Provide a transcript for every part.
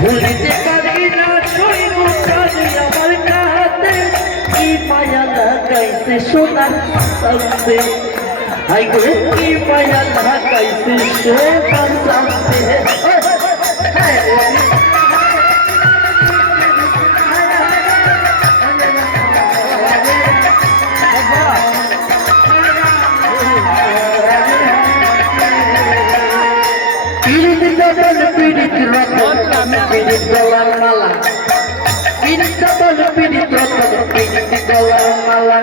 ভুলিতে পারি না সইব কাজে আমার কাহাতে কি মায়া লাগাইছে সোনার সাথে হাই গো কি মায়া লাগাইছে সোনার সাথে পীড়িত রতন পীড়িত গলার মালা পীড়িত বল পীড়িত রতন পীড়িত গলার মালা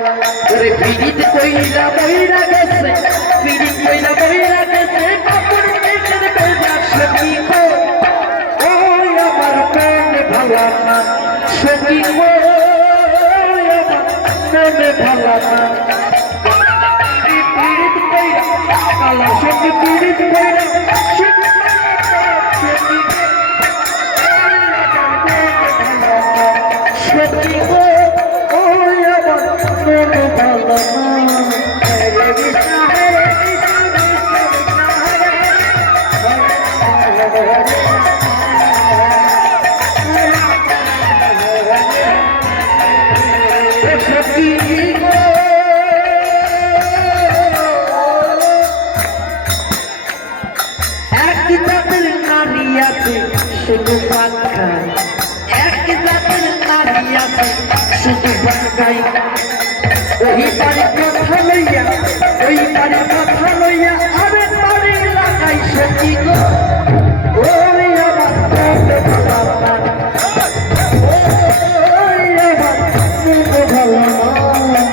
ওরে পীড়িত কইরা বইরা গেছে পীড়িত কইরা বইরা গেছে কাপড় কেটে বেজা সখী গো ওই আমার মনে ভালা না সখী গো ওই আমার মনে ভালা না পীড়িত কইরা কালা সখী পীড়িত কইরা শুধু পাখা এক জাতের নারী আছে শুধু বাগাই ওই পারে কথা লইয়া ওই পারে কথা লইয়া আরে পারে লাগাই সখী গো ওই আমার মনে ভালো না ওই আমার মনে ভালো না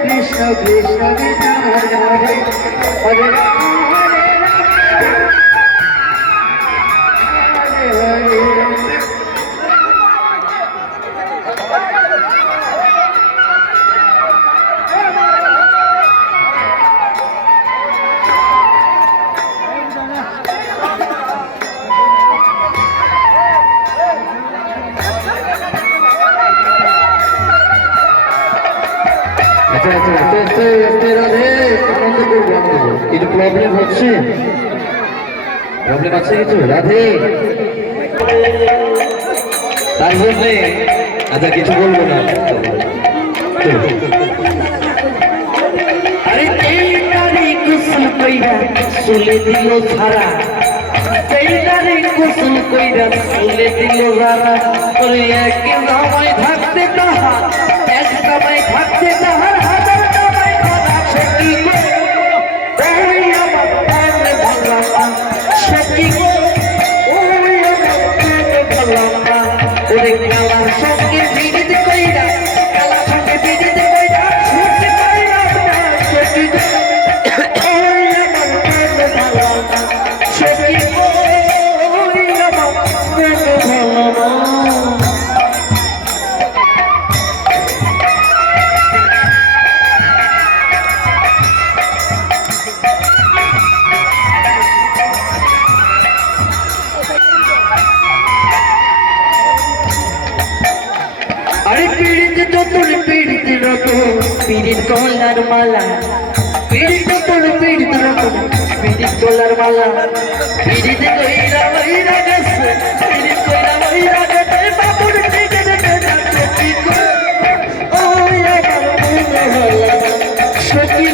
Krishna Krishna Krishna Hare Hare Hare কিছু প্রবলেম হচ্ছে প্রবলেম আছে কিছু রাধে তার জন্যে আচ্ছা কিছু বলবো না আরে এই নারী কুসুম কইরা চলে দিল ছাড়া এই নারী কুসুম কইরা চলে দিল যারা করে এক জামাই থাকতে তাহার এক জামাই থাকতে তাহার হাজার জামাই খানা সখী গো ওই আমার মনে ভালো না সখী গো ওই আমার মনে ভালো না ওরে কালার সঙ্গে বিড়িত কইরা কালার সঙ্গে বিড়িত কইরা ছুটে কইরা সখী গো ওই আমার মনে ভালো না সখী গো ওই আমার মনে ভালো না पीड़ित गलार माला पीड़ित तोड़ पीड़ित रतन पीड़ित गलार माला पीड़ित कइरा वइरा गस पीड़ित कइरा वइरा गस बाबुर टिके बेटा सखी गो ओ या बाबू ने होला सखी